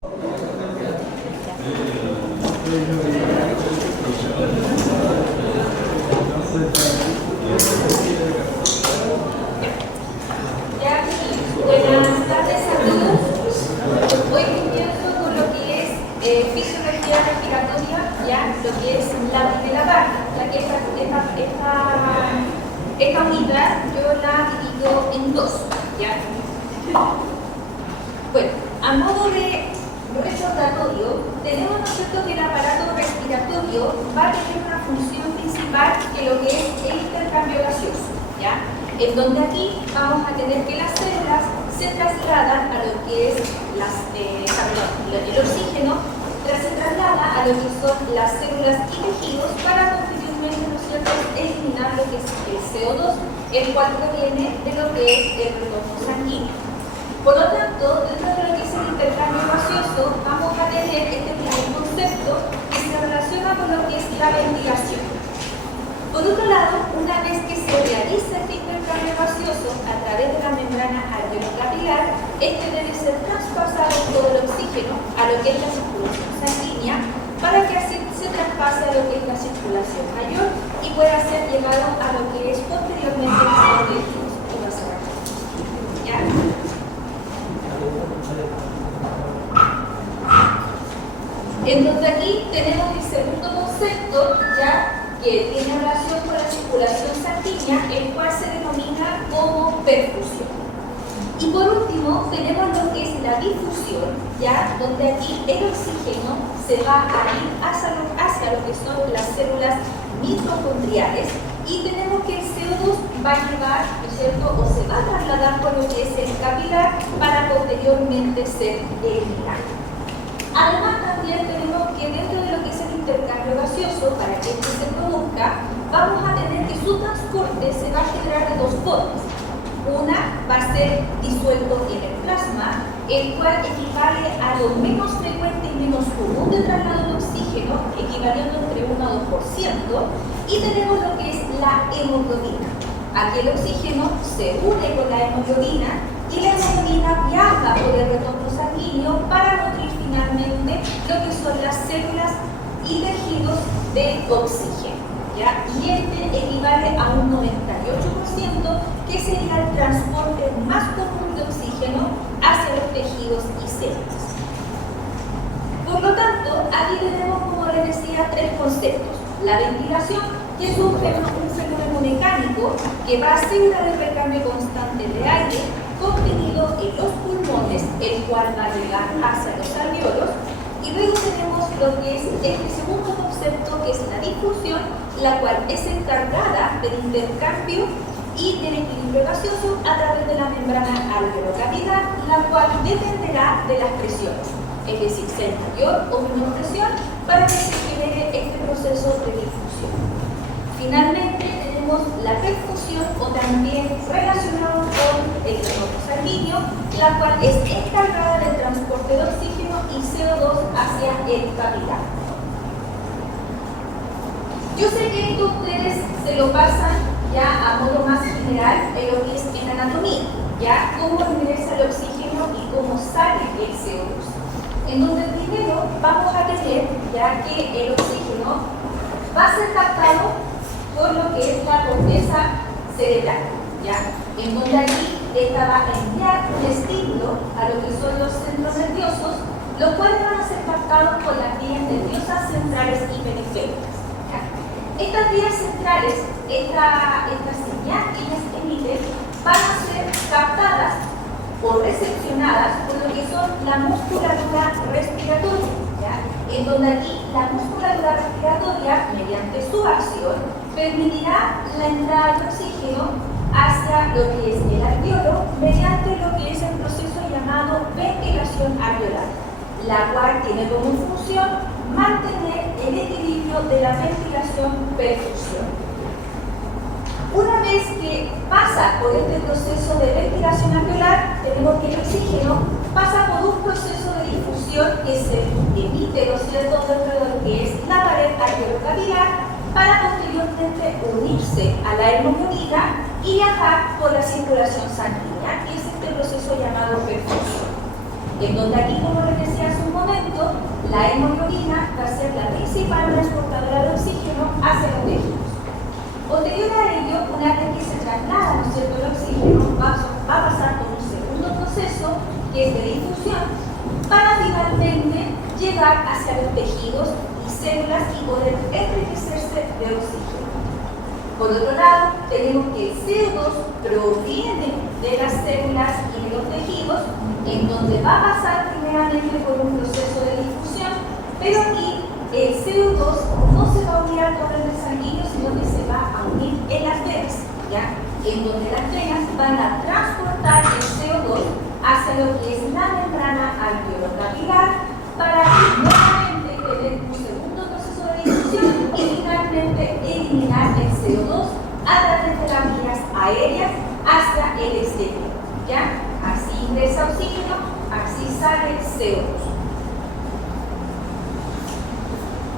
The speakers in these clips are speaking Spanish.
Buenas tardes a todos. Hoy comienzo con lo que es fisiología respiratoria, ya lo que es la primera parte, ya que esta unidad yo la divido en dos, ¿ya? Bueno, a modo de recordatorio, tenemos, ¿no es cierto?, que el aparato respiratorio va a tener una función principal que lo que es el intercambio gaseoso, ¿ya? En donde aquí vamos a tener que las células se trasladan a lo que es el oxígeno, se traslada a lo que son las células y tejidos para posteriormente, ¿no es cierto?, eliminar lo que es el CO2, el cual proviene de lo que es el retorno sanguíneo. Por lo tanto, dentro de lo que es el intercambio gaseoso, vamos a tener este primer concepto que se relaciona con lo que es la ventilación. Por otro lado, una vez que se realiza este intercambio gaseoso a través de la membrana alveolo-capilar, este debe ser traspasado todo el oxígeno a lo que es la circulación sanguínea para que así se traspase a lo que es la circulación mayor y pueda ser llevado a lo que es posteriormente el organismo. ¿Ya? Entonces aquí tenemos el segundo concepto, ya que tiene relación con la circulación sanguínea, el cual se denomina como perfusión. Y por último tenemos lo que es la difusión, ya donde aquí el oxígeno se va a ir hacia lo que son las células mitocondriales y tenemos que el CO2 va a llevar, ¿no es cierto?, o se va a trasladar por lo que es el capilar para posteriormente ser eliminado. Además, también tenemos que dentro de lo que es el intercambio gaseoso, para que esto se produzca, vamos a tener que su transporte se va a generar de dos formas. Una va a ser disuelto en el plasma, el cual equivale a lo menos frecuente y menos común de traslado de oxígeno, equivaliendo entre 1 a 2%, y tenemos lo que es la hemoglobina. Aquí el oxígeno se une con la hemoglobina y la hemoglobina viaja por el retorno sanguíneo para nutrir finalmente lo que son las células y tejidos de oxígeno, ¿ya? Y este equivale a un 98%, que sería el transporte más común de oxígeno hacia los tejidos y células. Por lo tanto, aquí tenemos, como les decía, tres conceptos. La ventilación, que es un fenómeno mecánico que va a asegurar el recambio constante de aire contenido en los pulmones, el cual va a llegar hacia los alveolos. Y luego tenemos lo que es este segundo concepto, que es la difusión, la cual es encargada del intercambio y del equilibrio gaseoso a través de la membrana alveolo-capilar, la cual dependerá de las presiones, es decir, sea mayor o menor presión, para que se genere este proceso de difusión. Finalmente tenemos la perfusión, o también relacionado con el retorno sanguíneo, la cual es encargada del transporte de oxígeno y CO2 hacia el capilar. Yo sé que esto ustedes se lo pasan ya a modo más general en lo que es en anatomía, ya cómo ingresa el oxígeno y cómo sale el CO2. En donde primero vamos a tener ya que el oxígeno va a ser captado por lo que es la corteza cerebral, ¿ya? En donde aquí esta va a enviar un estímulo a lo que son los centros nerviosos, los cuales van a ser captados por las vías nerviosas centrales y periféricas, ¿ya? Estas vías centrales, esta señal que ellas emiten, van a ser captadas o recepcionadas por lo que son la musculatura respiratoria, ¿ya? En donde aquí la musculatura respiratoria, mediante su acción, permitirá la entrada de oxígeno hacia lo que es el alveolo mediante lo que es el proceso llamado ventilación alveolar, la cual tiene como función mantener el equilibrio de la ventilación-perfusión. Una vez que pasa por este proceso de ventilación alveolar, tenemos que el oxígeno pasa por un proceso de difusión que se emite, ¿no es cierto?, dentro de lo que es la pared alveolo-capilar para posteriormente unirse a la hemoglobina y viajar por la circulación sanguínea, que es este proceso llamado perfusión. En donde aquí, como les decía hace un cierto?, el oxígeno va a pasar por un segundo proceso, que es de difusión, para finalmente llegar hacia los tejidos y células y poder enriquecerse de oxígeno. Por otro lado, tenemos que el CO2 proviene de las células y de los tejidos, en donde va a pasar primeramente por un proceso de difusión, pero aquí el CO2 no se va a unir al torrente sanguíneo, sino que se va a unir en las venas, ¿ya? En donde las venas van a transportar el CO2 hacia lo que es la membrana alveolo-capilar para nuevamente tener un segundo proceso de difusión y finalmente eliminar el CO2 a través de las vías aéreas hacia el exterior, ¿ya? Así ingresa oxígeno, así sale CO2.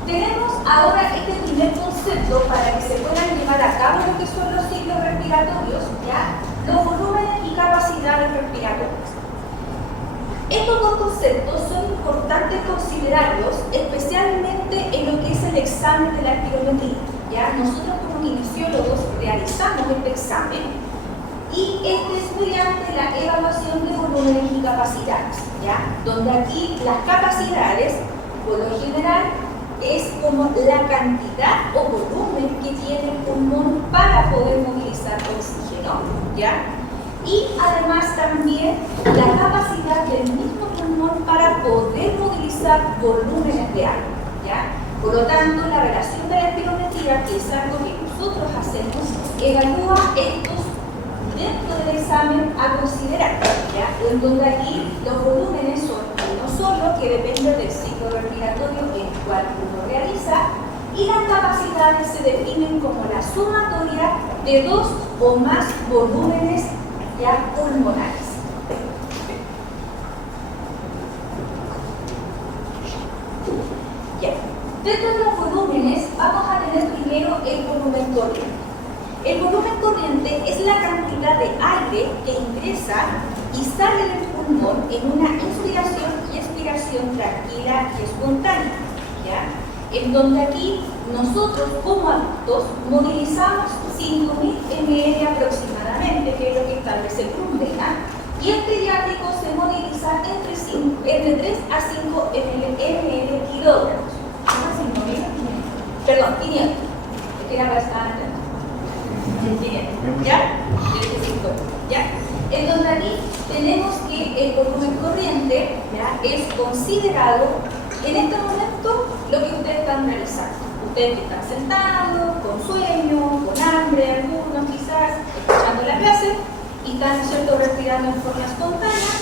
Tenemos ahora este primer concepto para que se puedan llevar a cabo lo que son los ciclos respiratorios, ¿ya? Los volúmenes y capacidades respiratorias. Estos dos conceptos son importantes considerarlos, especialmente en lo que es el examen de la espirometría, ¿ya? Nosotros como kinesiólogos realizamos este examen y este es mediante la evaluación de volúmenes y capacidades, ¿ya? Donde aquí las capacidades, por lo general, es como la cantidad o volumen que tiene el pulmón para poder movilizar oxígeno, ¿ya? Y además también la capacidad del mismo pulmón para poder movilizar volúmenes de aire, ¿ya? Por lo tanto, la relación de la espirometría, que es algo que nosotros hacemos, evalúa estos dentro del examen a considerar, ¿ya? En donde aquí los volúmenes son uno solo, que depende del ciclo respiratorio en el cual uno realiza, y las capacidades se definen como la sumatoria de dos o más volúmenes ya pulmonares. Ya. Dentro de los volúmenes vamos a tener primero el volumen corriente. El volumen corriente es la cantidad de aire que ingresa y sale del pulmón en una inspiración y expiración tranquila y espontánea, ¿ya? En donde aquí nosotros como adultos movilizamos 5.000 ml aproximadamente, que es lo que establece Brundtland, y el pediátrico se moviliza entre 3 a 5 ml kilogramos. Perdón, 500. Es que era para estar antes. ¿Ya? ¿Ya? En donde aquí tenemos que el volumen corriente, ¿ya?, es considerado en este momento lo que ustedes están realizando. Ustedes que están sentados, con sueño, con hambre, algunos quizás, escuchando la clase, y están, ¿cierto?, respirando en forma espontánea.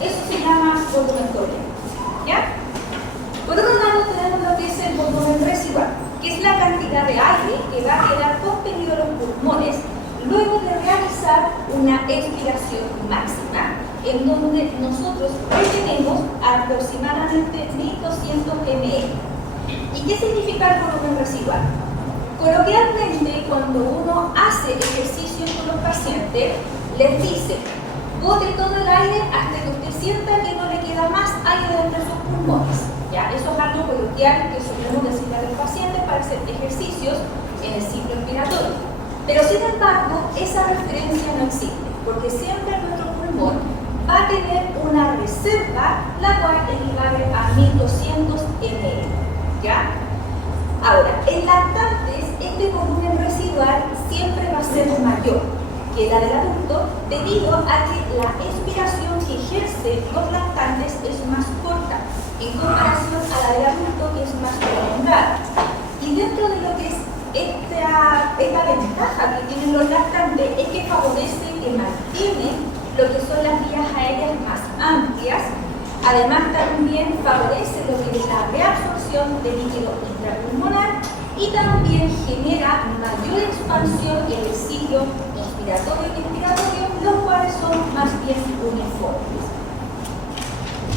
Eso se llama volumen corriente, ¿ya? Por otro lado, tenemos lo que es el volumen residual, que es la cantidad de aire que va a quedar contenido en los pulmones luego de realizar una expiración máxima, en donde nosotros retenemos aproximadamente 1.200 ml. ¿Y qué significa el volumen residual? Coloquialmente, cuando uno hace ejercicios con los pacientes, les dice: bote todo el aire hasta que usted sienta que no le queda más aire dentro de sus pulmones, ¿ya? Eso es algo coloquial que solemos decirle a los pacientes para hacer ejercicios en el ciclo respiratorio. Pero sin embargo, esa referencia no existe, porque siempre nuestro pulmón va a tener una reserva, la cual equivale a 1.200 ml, ¿ya? Ahora, en lactantes, este volumen residual siempre va a ser mayor que la del adulto, debido a que la expiración que ejerce los lactantes es más corta en comparación a la del adulto, que es más prolongada. Y dentro de lo que es esta ventaja que tienen los lactantes es que favorece, que mantiene lo que son las vías aéreas más amplias. Además, también favorece lo que es la reabsorción de líquido intrapulmonar y también genera mayor expansión en el ciclo inspiratorio y expiratorio, los cuales son más bien uniformes.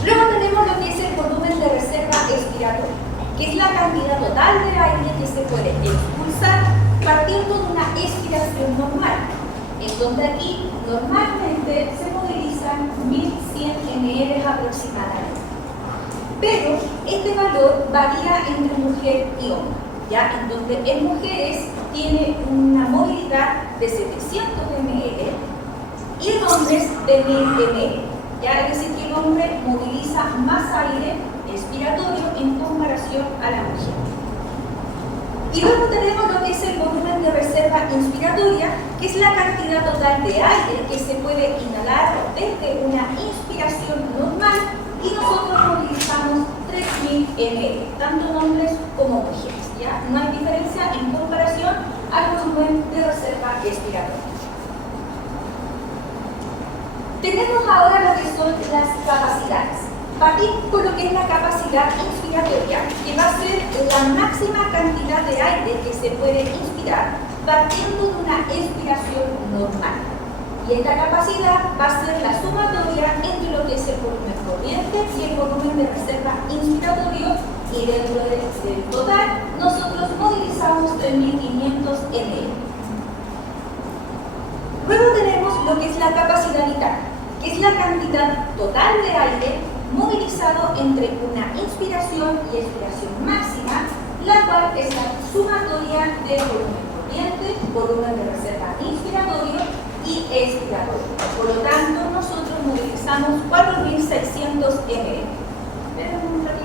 Luego tenemos lo que es el volumen de reserva expiratoria, que es la cantidad total de aire que se puede expulsar partiendo de una expiración normal, en donde aquí normalmente se movilizan 1.100 ml aproximadamente. Pero este valor varía entre mujer y hombre, ¿ya? En donde en mujeres tiene una movilidad de 700 ml y el hombre es de 1000 ml. Ya, es decir, que el hombre moviliza más aire expiratorio en comparación a la mujer. Y luego tenemos lo que es el volumen de reserva inspiratoria, que es la cantidad total de aire que se puede inhalar desde una inspiración normal, y nosotros movilizamos 3000 ml, tanto hombres como mujeres. ¿Ya? No hay diferencia en comparación al volumen de reserva expiratoria. Tenemos ahora lo que son las capacidades. Partimos con lo que es la capacidad inspiratoria, que va a ser la máxima cantidad de aire que se puede inspirar partiendo de una expiración normal. Y esta capacidad va a ser la sumatoria entre lo que es el volumen corriente y el volumen de reserva inspiratorio, y dentro del total nosotros movilizamos 3500 ml. Luego tenemos lo que es la capacidad vital, que es la cantidad total de aire movilizado entre una inspiración y expiración máxima, la cual es la sumatoria del volumen corriente, volumen de reserva inspiratorio y expiratorio. Por lo tanto, nosotros movilizamos 4600 ml. Esperen un ratito.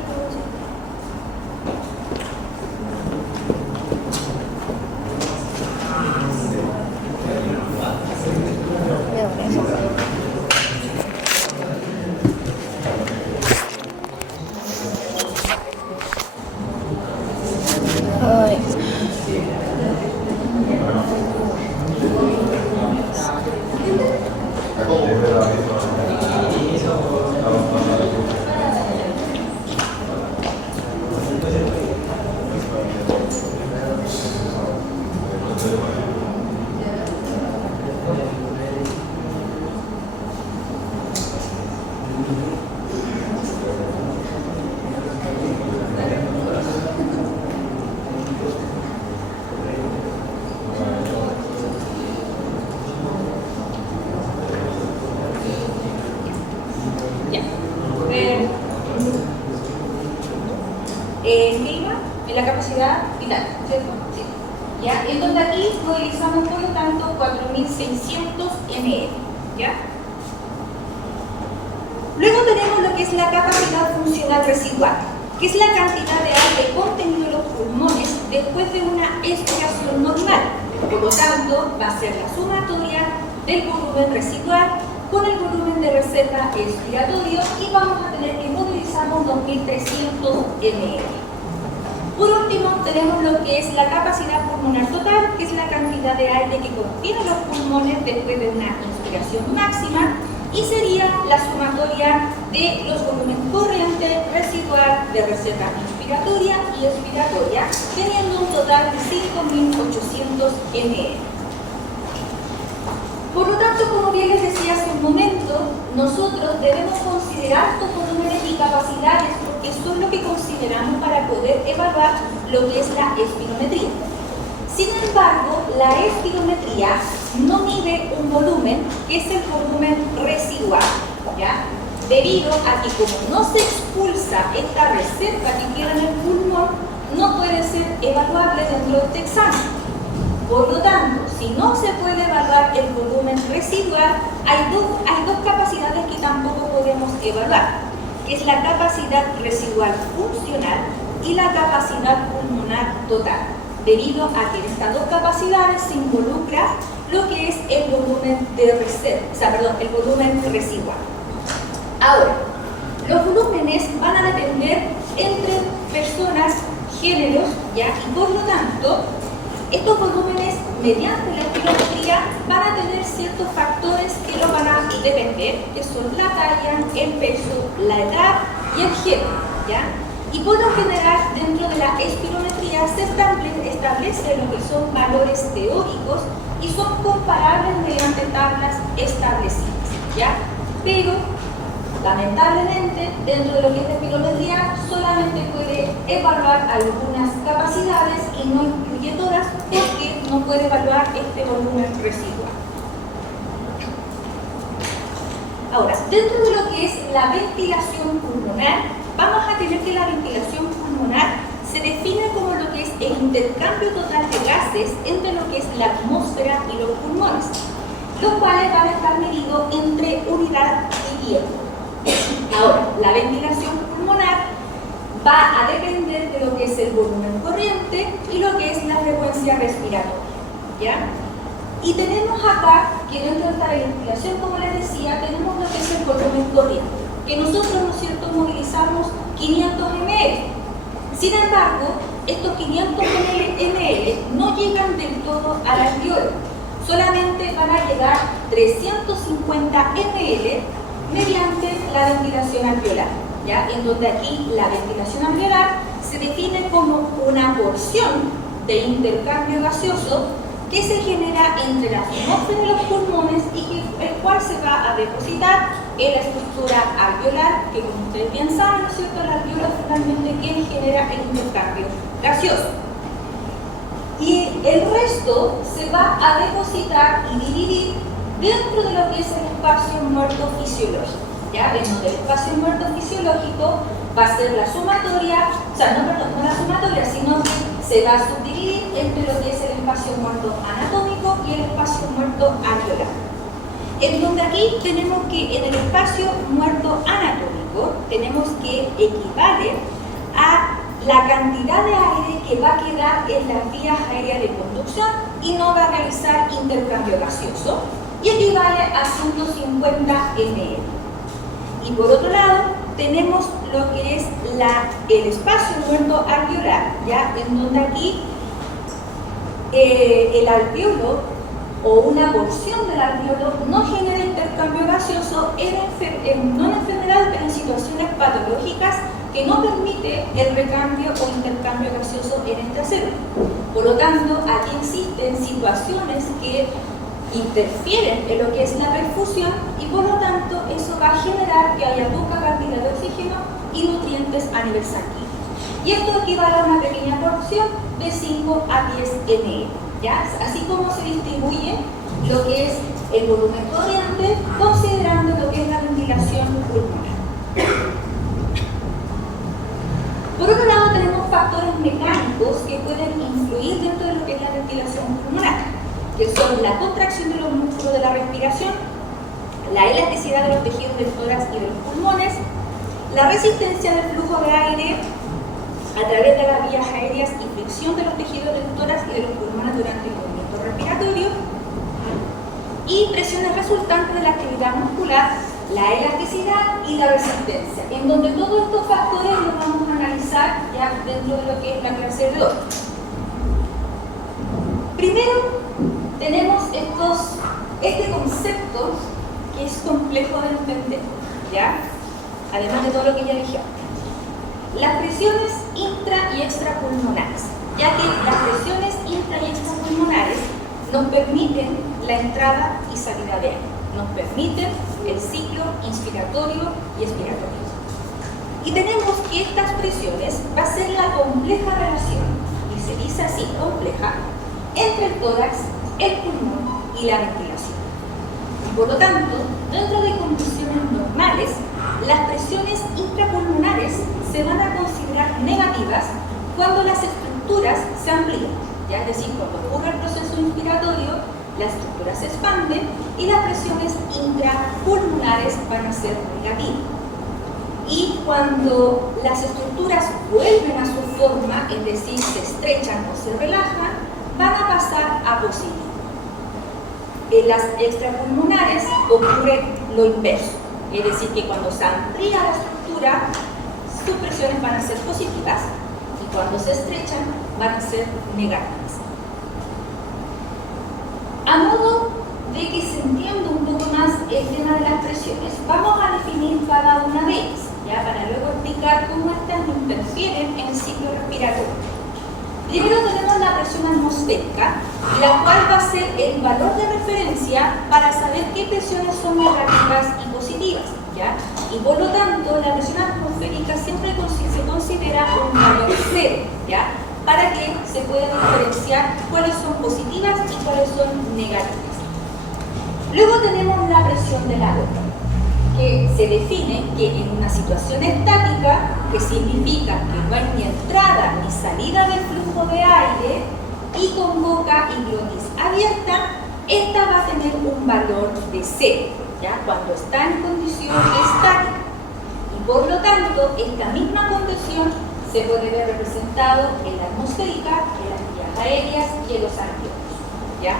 En la capacidad vital, ¿cierto? Sí. ¿Ya? Entonces aquí movilizamos por lo tanto 4600 ml. ¿Ya? Luego tenemos lo que es la capacidad funcional residual, que es la cantidad de aire contenido en los pulmones después de una expiración normal. Por lo tanto, va a ser la sumatoria del volumen residual con el volumen de reserva expiratorio, y vamos a tener que movilizamos 2300 ml. Por último, tenemos lo que es la capacidad pulmonar total, que es la cantidad de aire que contienen los pulmones después de una inspiración máxima, y sería la sumatoria de los volúmenes corriente, residual, de reserva inspiratoria y expiratoria, teniendo un total de 5800 ml. Por lo tanto, como bien les decía hace un momento, nosotros debemos considerar estos volúmenes y capacidades porque son lo que consideramos para poder evaluar lo que es la espirometría. Sin embargo, la espirometría no mide un volumen, que es el volumen residual, ¿ya? Debido a que como no se expulsa esta reserva que queda en el pulmón, no puede ser evaluable dentro de este examen. Por lo tanto, si no se puede evaluar el volumen residual, hay dos capacidades que tampoco podemos evaluar, que es la capacidad residual funcional y la capacidad pulmonar total, debido a que en estas dos capacidades se involucra lo que es el volumen de reserva, el volumen residual. Ahora, los volúmenes van a depender entre personas, géneros, ¿ya? Y por lo tanto, estos volúmenes, mediante la espirometría, van a tener ciertos factores que los van a depender, que son la talla, el peso, la edad y el género, ¿ya? Y por lo general, dentro de la espirometría se establece lo que son valores teóricos y son comparables mediante tablas establecidas, ¿ya? Pero, lamentablemente, dentro de lo que es la espirometría, solamente puede evaluar algunas capacidades y no incluye todas, porque no puede evaluar este volumen residual. Ahora, dentro de lo que es la ventilación pulmonar, vamos a tener que la ventilación pulmonar se define como lo que es el intercambio total de gases entre lo que es la atmósfera y los pulmones, los cuales van a estar medidos entre unidad y tiempo. Ahora, la ventilación pulmonar va a depender de lo que es el volumen corriente y lo que es la frecuencia respiratoria, ¿ya? Y tenemos acá que dentro de esta ventilación, como les decía, tenemos lo que es el volumen corriente, que nosotros, ¿no es cierto?, movilizamos 500 ml. Sin embargo, estos 500 ml no llegan del todo al alveolo, solamente van a llegar 350 ml mediante la ventilación alveolar, ¿ya? En donde aquí la ventilación alveolar se define como una porción de intercambio gaseoso que se genera entre la atmósfera y los pulmones y el cual se va a depositar en la estructura alveolar, que como ustedes bien saben, ¿no es cierto?, el alveolo es finalmente quien genera el intercambio gaseoso. Y el resto se va a depositar y dividir dentro de lo que es el espacio muerto fisiológico, ¿ya? En donde el espacio muerto fisiológico va a ser la sumatoria, o sea, no la sumatoria, sino que se va a subdividir entre lo que es el espacio muerto anatómico y el espacio muerto alveolar. En donde aquí tenemos que en el espacio muerto anatómico tenemos que equivale a la cantidad de aire que va a quedar en las vías aéreas de conducción y no va a realizar intercambio gaseoso, y equivale a 150 ml. Y por otro lado, tenemos lo que es el espacio muerto alveolar, ¿ya? En donde aquí el alveolo o una porción del alveolo no genera intercambio gaseoso no en enfermedades, pero en situaciones patológicas que no permite el recambio o intercambio gaseoso en esta célula. Por lo tanto, aquí existen situaciones que interfieren en lo que es la perfusión y por lo tanto eso va a generar que haya poca cantidad de oxígeno y nutrientes a nivel sanguíneo. Y esto equivale a una pequeña porción de 5 a 10 ml, ¿ya? Así como se distribuye lo que es el volumen corriente considerando lo que es la ventilación pulmonar. Por otro lado, tenemos factores mecánicos que pueden influir dentro de lo que es la ventilación pulmonar, que son la contracción de los músculos de la respiración, la elasticidad de los tejidos del tórax y de los pulmones, la resistencia del flujo de aire a través de las vías aéreas y fricción de los tejidos del tórax y de los pulmones durante el movimiento respiratorio, y presiones resultantes de la actividad muscular, la elasticidad y la resistencia, en donde todos estos factores los vamos a analizar ya dentro de lo que es la clase de hoy. Primero, tenemos este concepto que es complejo de entender, ¿ya? Además de todo lo que ya dije. Las presiones intra y extrapulmonares, ya que las presiones intra y extrapulmonares nos permiten la entrada y salida de aire, nos permiten el ciclo inspiratorio y expiratorio. Y tenemos que estas presiones va a ser la compleja relación, y se dice así, compleja, entre el tórax, el pulmón y la ventilación. Y por lo tanto, dentro de condiciones normales, las presiones intrapulmonares se van a considerar negativas cuando las estructuras se amplían, ¿ya? Es decir, cuando ocurre el proceso inspiratorio, la estructura se expande y las presiones intrapulmonares van a ser negativas. Y cuando las estructuras vuelven a su forma, es decir, se estrechan o se relajan, van a pasar a positivo. En las extrapulmonares ocurre lo inverso, es decir, que cuando se amplía la estructura, sus presiones van a ser positivas y cuando se estrechan van a ser negativas. A modo de que se entienda un poco más el tema de las presiones, vamos a definir cada una de ellas, ¿ya? Para luego explicar cómo estas interfieren en el ciclo respiratorio. Primero tenemos la presión atmosférica, la cual va a ser el valor de referencia para saber qué presiones son negativas y positivas, ¿ya? Y por lo tanto, la presión atmosférica siempre se considera un valor cero, ¿ya? Para que se pueda diferenciar cuáles son positivas y cuáles son negativas. Luego tenemos la presión del agua, que se define que en una situación estática, que significa que no hay ni entrada ni salida del flujo de aire, y con boca y glotis abierta, esta va a tener un valor de 0, ¿ya? Cuando está en condición estática. Y por lo tanto, esta misma condición se puede ver representado en la atmosférica, en las vías aéreas y en los alveolos, ¿ya?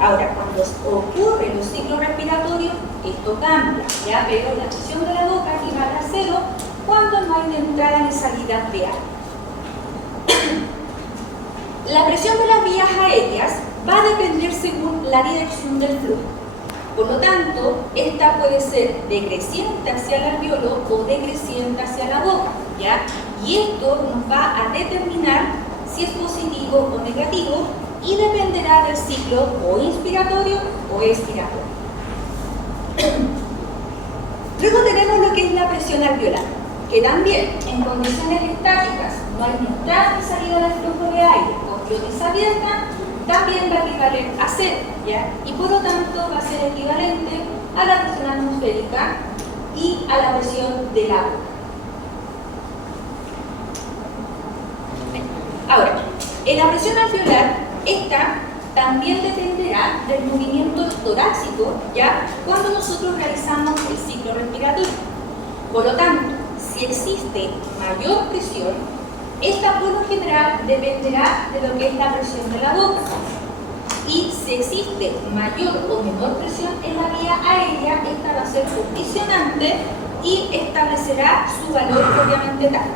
Ahora, cuando ocurren los ciclos respiratorios, esto cambia, ¿ya? Pero la presión de la boca equivale a 0 cuando no hay ni entrada ni salida de aire. La presión de las vías aéreas va a depender según la dirección del flujo. Por lo tanto, esta puede ser decreciente hacia el alveolo o decreciente hacia la boca, ¿ya? Y esto nos va a determinar si es positivo o negativo y dependerá del ciclo o inspiratorio o expiratorio. Luego tenemos lo que es la presión alveolar, que también en condiciones estáticas no hay ni entrada ni salida del flujo de aire, con glotis abierta, también va a equivaler a 0, ¿ya? Y por lo tanto va a ser equivalente a la presión atmosférica y a la presión del agua. Ahora, en la presión alveolar, esta también dependerá del movimiento torácico, ¿ya? Cuando nosotros realizamos el ciclo respiratorio. Por lo tanto, si existe mayor presión, esta por lo general dependerá de lo que es la presión de la boca. Y si existe mayor o menor presión en la vía aérea, esta va a ser condicionante y establecerá su valor propiamente tal.